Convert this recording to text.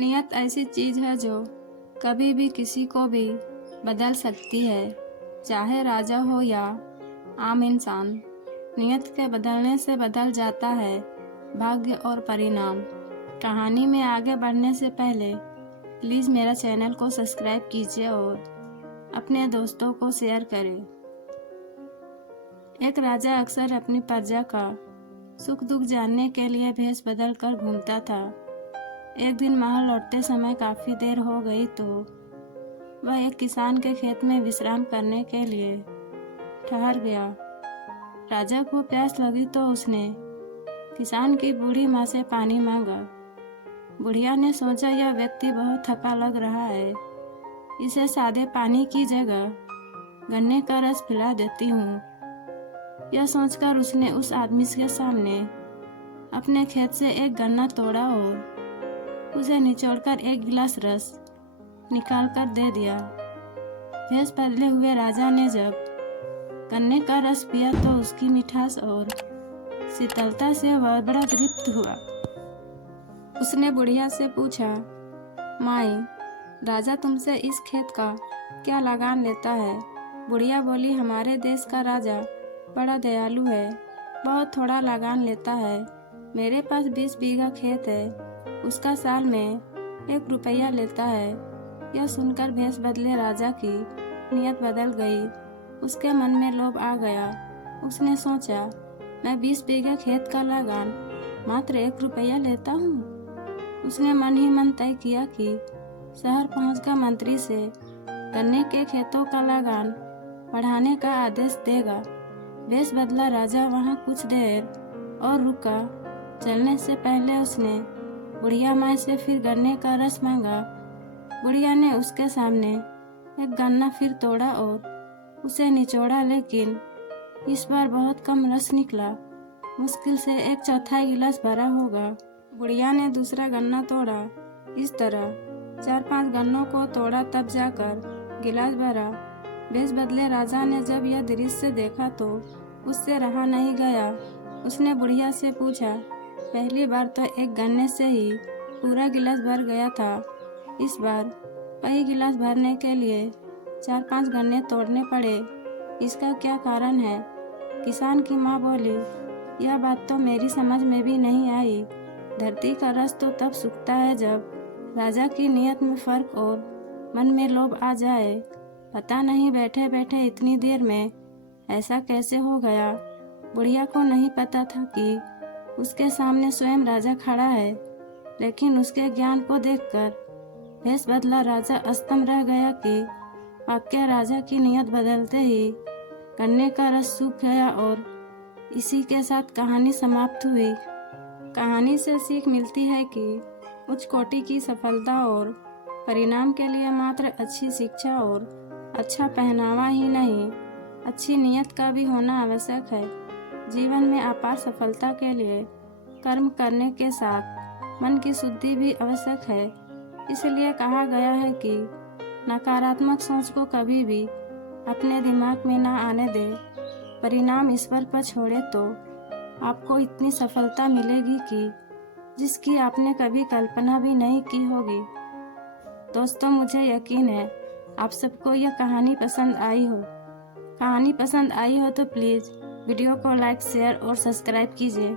नियत ऐसी चीज़ है जो कभी भी किसी को भी बदल सकती है, चाहे राजा हो या आम इंसान। नियत के बदलने से बदल जाता है भाग्य और परिणाम। कहानी में आगे बढ़ने से पहले प्लीज़ मेरा चैनल को सब्सक्राइब कीजिए और अपने दोस्तों को शेयर करें। एक राजा अक्सर अपनी प्रजा का सुख दुख जानने के लिए भेष बदल कर घूमता था। एक दिन महल लौटते समय काफ़ी देर हो गई तो वह एक किसान के खेत में विश्राम करने के लिए ठहर गया। राजा को प्यास लगी तो उसने किसान की बूढ़ी माँ से पानी मांगा। बुढ़िया ने सोचा यह व्यक्ति बहुत थका लग रहा है, इसे सादे पानी की जगह गन्ने का रस पिला देती हूँ। यह सोचकर उसने उस आदमी के सामने अपने खेत से एक गन्ना तोड़ा और उसे निचोड़कर एक गिलास रस निकाल कर दे दिया। भेष बदले हुए राजा ने जब गन्ने का रस पिया तो उसकी मिठास और शीतलता से वह बड़ा तृप्त हुआ। उसने बुढ़िया से पूछा, माई, राजा तुमसे इस खेत का क्या लगान लेता है? बुढ़िया बोली, हमारे देश का राजा बड़ा दयालु है, बहुत थोड़ा लगान लेता है। मेरे पास 20 बीघा खेत है, उसका साल में 1 रुपया लेता है। यह सुनकर भेष बदले राजा की नियत बदल गई। उसके मन में लोभ आ गया। उसने सोचा, मैं 20 बीघा खेत का लगान मात्र 1 रुपया लेता हूँ। उसने मन ही मन तय किया कि शहर पहुंचकर मंत्री से गन्ने के खेतों का लगान बढ़ाने का आदेश देगा। भेष बदला राजा वहां कुछ देर और रुका। चलने से पहले उसने बुढ़िया माँ से फिर गन्ने का रस मांगा। बुढ़िया ने उसके सामने एक गन्ना फिर तोड़ा और उसे निचोड़ा, लेकिन इस बार बहुत कम रस निकला। मुश्किल से 1/4 गिलास भरा होगा। बुढ़िया ने दूसरा गन्ना तोड़ा। इस तरह 4-5 गन्नों को तोड़ा, तब जाकर गिलास भरा। भेष बदले राजा ने जब यह दृश्य देखा तो उससे रहा नहीं गया। उसने बुढ़िया से पूछा, पहली बार तो एक गन्ने से ही पूरा गिलास भर गया था, इस बार कई गिलास भरने के लिए 4-5 गन्ने तोड़ने पड़े, इसका क्या कारण है? किसान की माँ बोली, यह बात तो मेरी समझ में भी नहीं आई। धरती का रस तो तब सूखता है जब राजा की नियत में फर्क और मन में लोभ आ जाए। पता नहीं बैठे बैठे इतनी देर में ऐसा कैसे हो गया। बुढ़िया को नहीं पता था कि उसके सामने स्वयं राजा खड़ा है, लेकिन उसके ज्ञान को देखकर भेष बदला राजा अस्तम रह गया कि वाकई राजा की नियत बदलते ही गन्ने का रस सूख गया। और इसी के साथ कहानी समाप्त हुई। कहानी से सीख मिलती है कि उच्च कोटि की सफलता और परिणाम के लिए मात्र अच्छी शिक्षा और अच्छा पहनावा ही नहीं, अच्छी नियत का भी होना आवश्यक है। जीवन में अपार सफलता के लिए कर्म करने के साथ मन की शुद्धि भी आवश्यक है। इसलिए कहा गया है कि नकारात्मक सोच को कभी भी अपने दिमाग में ना आने दे। परिणाम ईश्वर पर छोड़े तो आपको इतनी सफलता मिलेगी कि जिसकी आपने कभी कल्पना भी नहीं की होगी। दोस्तों, मुझे यकीन है आप सबको यह कहानी पसंद आई हो। कहानी पसंद आई हो तो प्लीज़ वीडियो को लाइक, शेयर और सब्सक्राइब कीजिए।